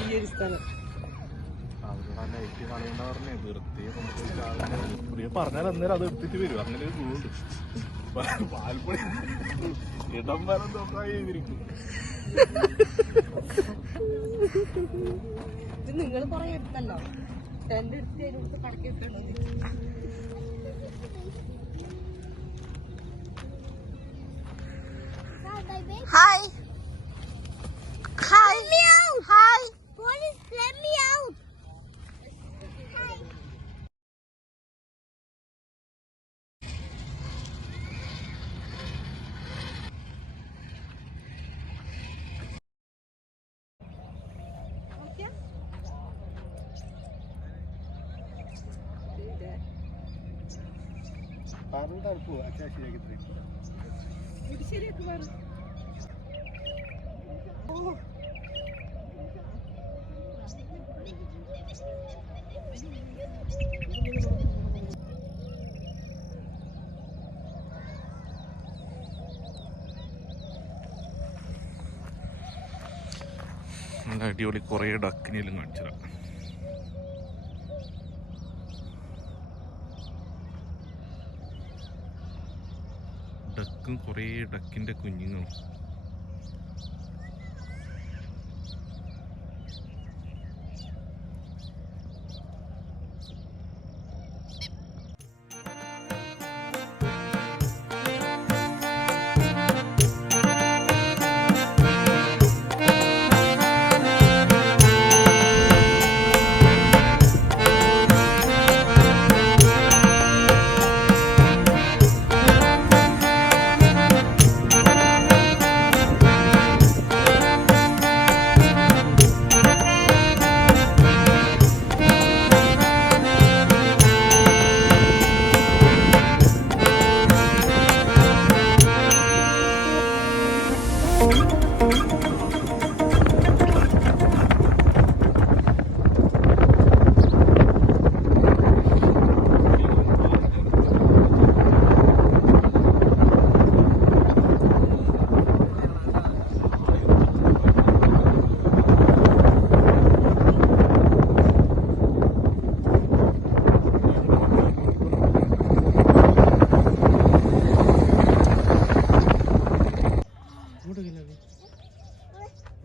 ഈ ഒരു സ്ഥലം. പറഞ്ഞാൽ അന്നേരം അത് എടുത്തിട്ട് വരും. അങ്ങനെ ഒരു ഗുണുണ്ട് പാൽപ്പൊടി ഇടം വരം ചെയ്തിരിക്കും ഇത് നിങ്ങൾ കുറെ എടുത്തല്ലോ ടെന്റ് എടുത്ത് അതിനടുത്ത് കടക്കി വെക്കണത് Hi. ഇത് ശരിയാക്കി മാറും നല്ല അടിപൊളി കുറേ ഡക്കിനെല്ലാം കാണിച്ചതാ ഡക്കും കുറേ ഡക്കിന്റെ കുഞ്ഞുങ്ങളും.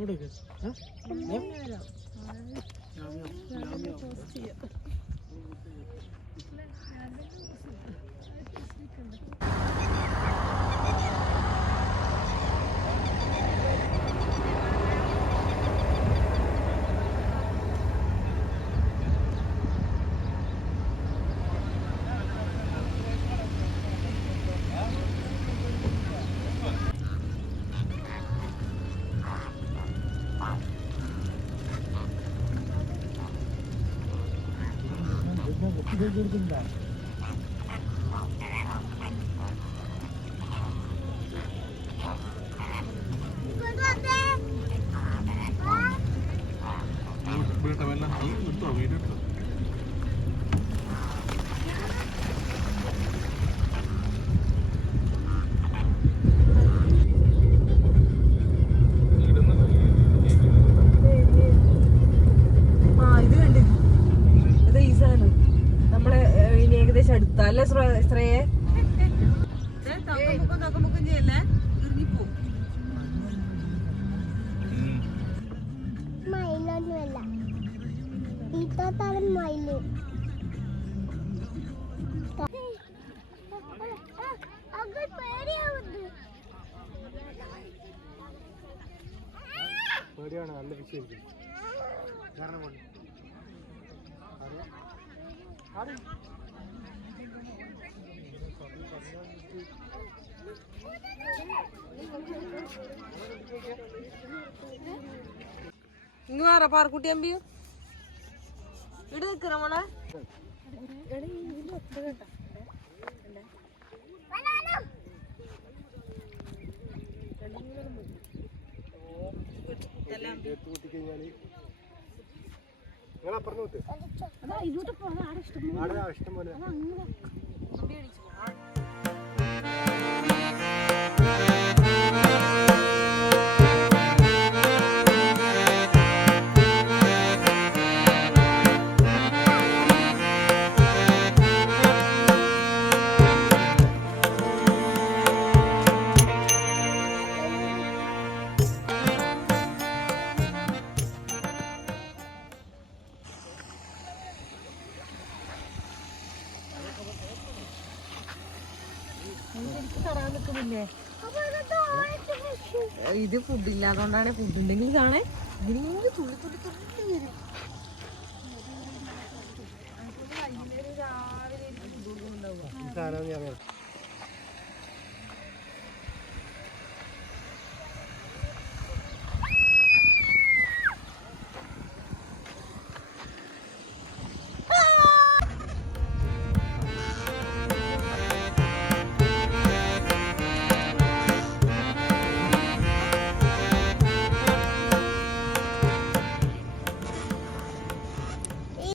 കൊടുക്ക് എടുത്തോ വീഡിയോ എടുത്തോ ആ തക്കമുക്കം ചെയ്യല്ലേ? ഇറങ്ങിപ്പോ മയിലൊന്നുമല്ല. ഇത്തരം മയിൽ. പേടിയാണ് നല്ല വിഷയമായിരിക്കും. കാരണം കൊണ്ട്. ഇങ്ങ് വേറെ പാർക്കുട്ടി അമ്പി. ഇവിടെ നിൽക്കണ മോളെ? ഇങ്ങോട്ട് ആടെ ഇഷ്ടം പോലെ. ഫിഷ് ഇത് ഫുഡ് ഇല്ലാതുകൊണ്ടാണ് ഫുഡ് ഉണ്ടെങ്കിൽ കാണേ. ഇതിങ്ങനെ തുള്ളി തുള്ളി തുള്ളി വരും. ഈ സാധനം ഞാൻ അറിയാം